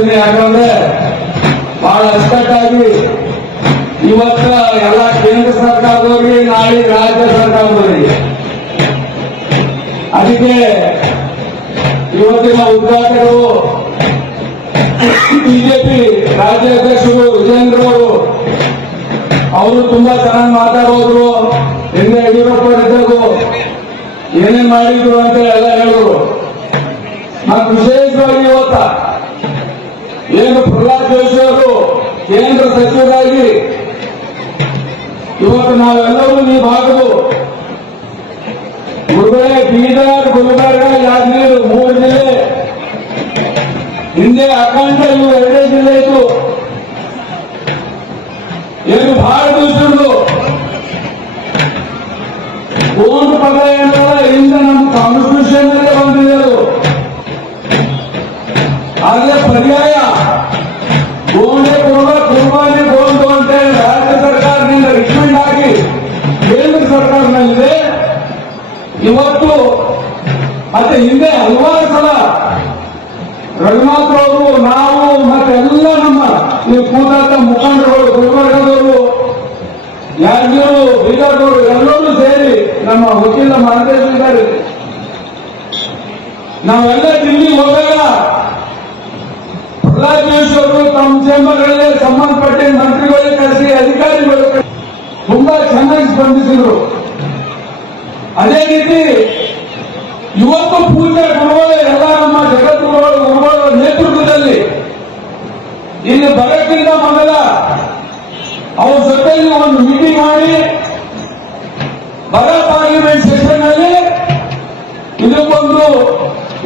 ಹೇಳ್ತೀನಿ. ಯಾಕಂದ್ರೆ ಬಹಳ ಅಚ್ಚುಕಟ್ಟಾಗಿ ಇವತ್ತ ಎಲ್ಲ ಕೇಂದ್ರ ಸರ್ಕಾರದವರಿಗೆ, ನಾಳೆ ರಾಜ್ಯ ಸರ್ಕಾರದವರಿಗೆ, ಅದಕ್ಕೆ ಇವತ್ತಿನ ಉದ್ಘಾಟಕರು ಬಿಜೆಪಿ ರಾಜ್ಯಾಧ್ಯಕ್ಷರು ವಿಜೇಂದ್ರ ಅವರು ತುಂಬಾ ಚೆನ್ನಾಗಿ ಮಾತಾಡೋದ್ರು. ಹಿಂದೆ ಯಡಿಯೂರಪ್ಪರಿದ್ದರು ಏನೇನ್ ಮಾಡಿದ್ರು ಅಂತ ಎಲ್ಲ ಹೇಳಿದ್ರು. ನಾನು ವಿಶೇಷವಾಗಿ ಇವತ್ತ ಏನು ಪ್ರಹ್ಲಾದ್ ಜೋಶಿ ಅವರು ಕೇಂದ್ರ ಸಚಿವರಾಗಿ ಇವತ್ತು ನಾವೆಲ್ಲರೂ ಈ ಭಾಗದ ಗುರುಗಳೇ, ಬೀದರ್, ಗುಲ್ಬರ್ಗ, ಯಾದಗಿರಿ 3 ಜಿಲ್ಲೆ, ಹಿಂದೆ ಅಖಂಡ ಇವು 2 ಜಿಲ್ಲೆ ಇತ್ತು. ಏನು ಬಹಳ ದಿವಸದ್ದು ಗೋಂಡ್ ಪದ ಏನಲ್ಲ ಹಿಂದೆ ನಮ್ಮ ಕಾನ್ಸ್ಟಿಟ್ಯೂಷನ್ ಅಲ್ಲೇ ಬಂದಿದೆ. ಆದರೆ ಪರ್ಯಾಯ ಗೋಂಡೆ ಕುರ್ಬಾನಿ ಗೋಂಡು ಅಂತ ರಾಜ್ಯ ಸರ್ಕಾರದಿಂದ ರಿಕಮೆಂಡ್ ಆಗಿ ಕೇಂದ್ರ ಸರ್ಕಾರದಲ್ಲಿದೆ. ಇವತ್ತು ಮತ್ತೆ ಹಿಂದೆ ಹಲವಾರು ಸಲ ರಘುನಾಥ್ ಅವರು, ನಾವು ಮತ್ತೆಲ್ಲ ನಮ್ಮ ಈ ಕೂತಾದ ಮುಖಂಡರು, ಗುಲ್ಬರ್ಗದವರು, ಯಾದಗಿರು, ಬೀದರ್ದವರು ಎಲ್ಲರೂ ಸೇರಿ ನಮ್ಮ ವಕೀಲ ಮಹದೇಶ್ ಇದ್ದಾರೆ. ನಾವೆಲ್ಲ ದಿಲ್ಲಿ ಹೋದಾಗ ಪ್ರಹ್ಲಾದ್ ಜೋಶಿ ಅವರು ತಮ್ಮ ಚೇಂಬರ್ಗಳಲ್ಲಿ ಸಂಬಂಧಪಟ್ಟ ಮಂತ್ರಿಗಳಿಗೆ ಕರೆಸಿ, ಅಧಿಕಾರಿಗಳು ತುಂಬಾ ಚೆನ್ನಾಗಿ ಸ್ಪಂದಿಸಿದ್ರು. ಅದೇ ರೀತಿ ಇವತ್ತು ಪೂಜೆ ಗುರುಗಳು ಎಲ್ಲ ನಮ್ಮ ಜಗದ್ಗುರುಗಳ ನೇತೃತ್ವದಲ್ಲಿ ಇಲ್ಲಿ ಬರೋಕ್ಕಿಂತ ಮೊದಲ ಅವ್ರ ಜೊತೆಯಲ್ಲಿ ಒಂದು ಮೀಟಿಂಗ್ ಮಾಡಿ ಬರ ಪಾರ್ಲಿಮೆಂಟ್ ಸೆಷನ್ ಅಲ್ಲಿ ಇದಕ್ಕೊಂದು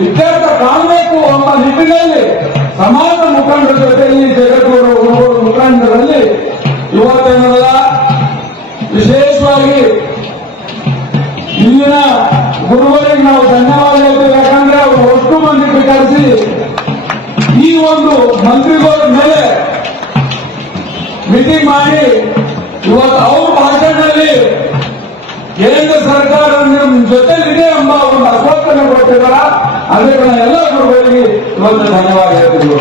ಇತ್ಯರ್ಥ ಕಾಣಬೇಕು ಎಂಬ ನಿಟ್ಟಿನಲ್ಲಿ ಸಮಾಜ ಮುಖಂಡರ ಜೊತೆಯಲ್ಲಿ ಜಗದ್ಗುರು ಮುಖಂಡರಲ್ಲಿ ಇವತ್ತೇನಲ್ಲ ವಿಶೇಷವಾಗಿ ಇಲ್ಲಿನ ಗುರುಗಳಿಗೆ ನಾವು ಧನ್ಯವಾದ ಹೇಳ್ತೀವಿ. ಯಾಕಂದ್ರೆ ಅವರು ಅಷ್ಟು ಮಂದಿ ಕರೆಸಿ ಈ ಒಂದು ಮಂತ್ರಿಗಳ ಮೇಲೆ ಮೀಟಿಂಗ್ ಮಾಡಿ ಇವತ್ತು ಅವ್ರ ಭಾಷಣದಲ್ಲಿ ಕೇಂದ್ರ ಸರ್ಕಾರ ನಿಮ್ಮ ಜೊತೆಲಿದೆ ಎಂಬ ಒಂದು ಆಶ್ವಾಸನೆ ಕೊಟ್ಟಿದ್ದಾರೆ. ಅದಕ್ಕೆ ಎಲ್ಲ ಗುರುಗಳಿಗೆ ಇವತ್ತು ಧನ್ಯವಾದ ಹೇಳ್ತೀವಿ.